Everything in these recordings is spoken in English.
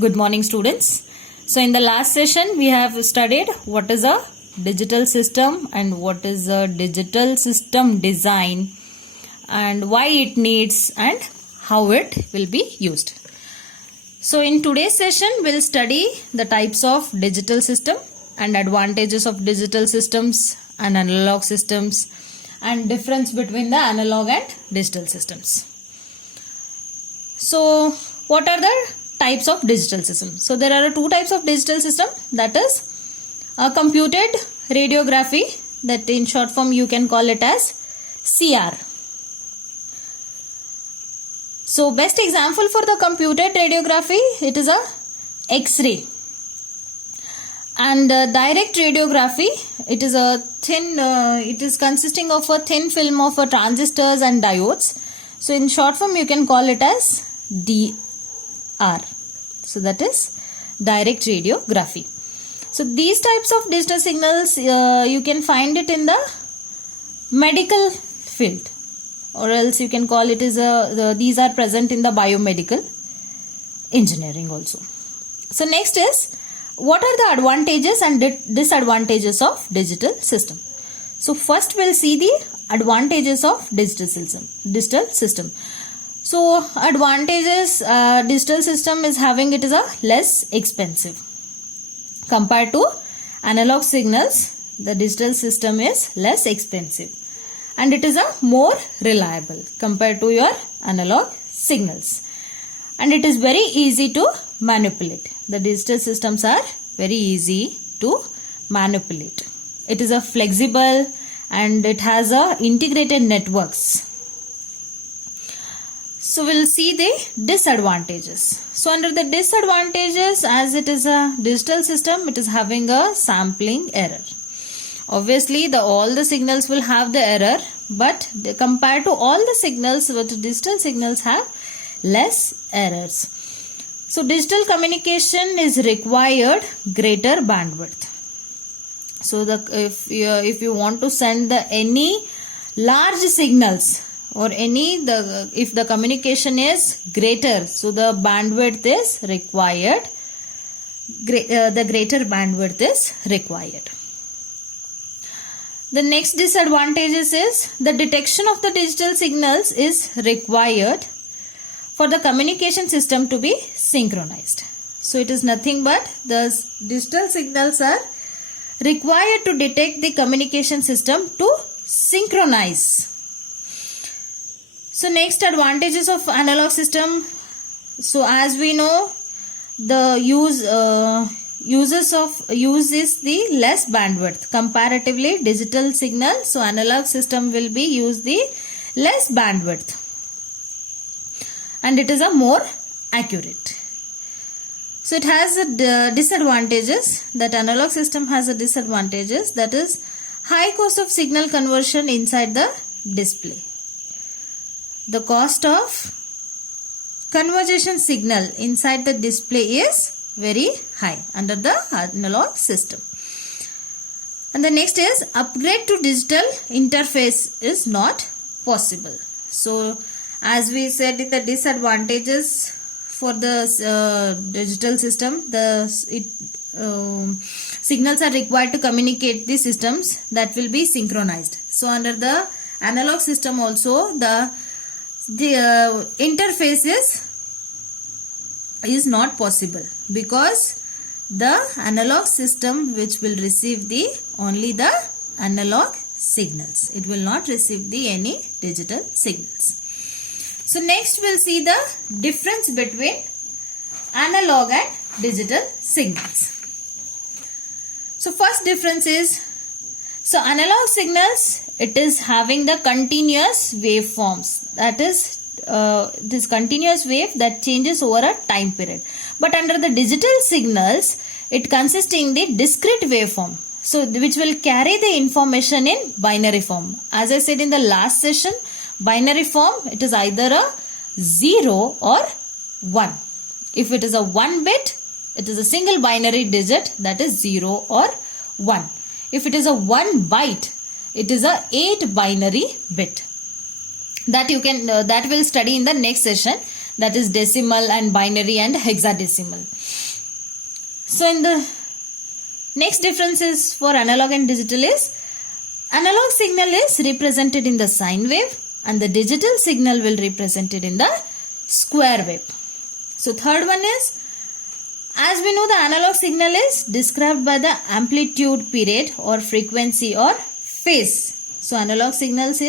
Good morning, students. So in the last session we have studied what is a digital system and what is a digital system design and why it needs and how it will be used. So in today's session we'll study the types of digital system and advantages of digital systems and analog systems and difference between the analog and digital systems. So what are the types of digital system? So there are two types of digital system, that is computed radiography, that in short form you can call it as CR. So best example for the computed radiography, it is a X-ray. And direct radiography, it is a thin, it is consisting of a thin film of transistors and diodes. So in short form you can call it as DR. So that is direct radiography. So these types of digital signals you can find it in the medical field, or else you can call it as these are present in the biomedical engineering also. So next is, what are the advantages and disadvantages of digital system? So first we'll see the advantages of digital system. So advantages, digital system is having it is a less expensive compared to analog signals. The digital system is less expensive and it is a more reliable compared to your analog signals, and it is very easy to manipulate. The digital systems are very easy to manipulate. It is a flexible and it has a integrated networks. So we'll see the disadvantages. So under the disadvantages, as it is a digital system, it is having a sampling error. Obviously all the signals will have the error, but compared to all the signals, what digital signals have less errors. So digital communication is required greater bandwidth. So if you want to send any large signals or if the communication is greater, so the bandwidth is required, the greater bandwidth is required. The next disadvantages is the detection of the digital signals is required for the communication system to be synchronized. So it is nothing but the digital signals are required to detect the communication system to synchronize. So next, advantages of analog system. So as we know, the use is the less bandwidth comparatively digital signal. So analog system will be use the less bandwidth and it is a more accurate. So it has a disadvantages, that analog system has a disadvantages, that is high cost of signal conversion inside the display. The cost of conversion signal inside the display is very high under the analog system. And the next is, upgrade to digital interface is not possible. So as we said in the disadvantages for the digital system, the signals are required to communicate the systems that will be synchronized. So under the analog system also, the interface is not possible, because the analog system which will receive only the analog signals, it will not receive any digital signals. So next we'll see the difference between analog and digital signals. So first difference is, so analog signals, it is having the continuous waveforms, that is this continuous wave that changes over a time period. But under the digital signals, it consisting the discrete waveform, so which will carry the information in binary form. As I said in the last session, binary form, it is either a 0 or 1. If it is a 1 bit, it is a single binary digit, that is 0 or 1. If it is a 1 byte, it is a 8 binary bit. That you can that will study in the next session. that is decimal and binary and hexadecimal. So in the next differences for analog and digital is, analog signal is represented in the sine wave and the digital signal will represented in the square wave. So third one is, as we know, the analog signal is described by the amplitude period or frequency or phase. So analog signals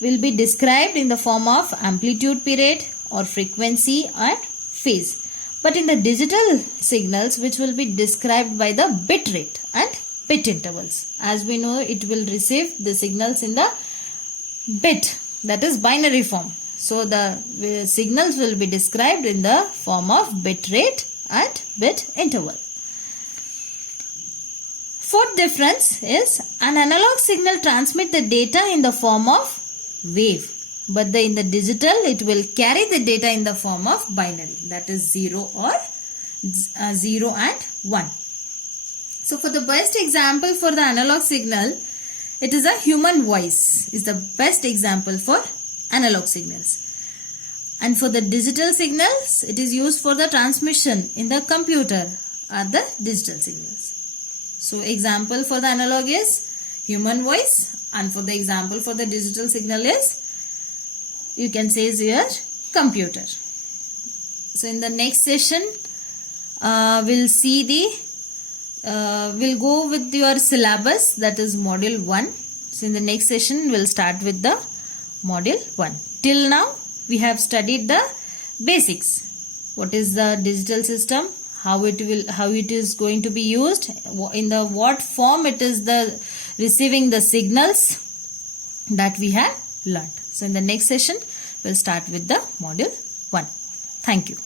will be described in the form of amplitude period or frequency and phase. But in the digital signals, which will be described by the bit rate and bit intervals. As we know, it will receive the signals in the bit, that is binary form. So the signals will be described in the form of bit rate and bit interval. Fourth difference is, an analog signal transmit the data in the form of wave, but in the digital it will carry the data in the form of binary, that is 0 and 1. So for the best example for the analog signal, it is a human voice is the best example for analog signals. And for the digital signals, it is used for the transmission in the computer are the digital signals. So example for the analog is human voice, and for the example for the digital signal is, you can say, is your computer. So in the next session, we'll see we'll go with your syllabus, that is module 1. So in the next session, we'll start with the module 1. Till now, we have studied the basics. What is the digital system? How it is going to be used? In the what form it is the receiving the signals that we have learned. So in the next session, we'll start with the module 1. Thank you.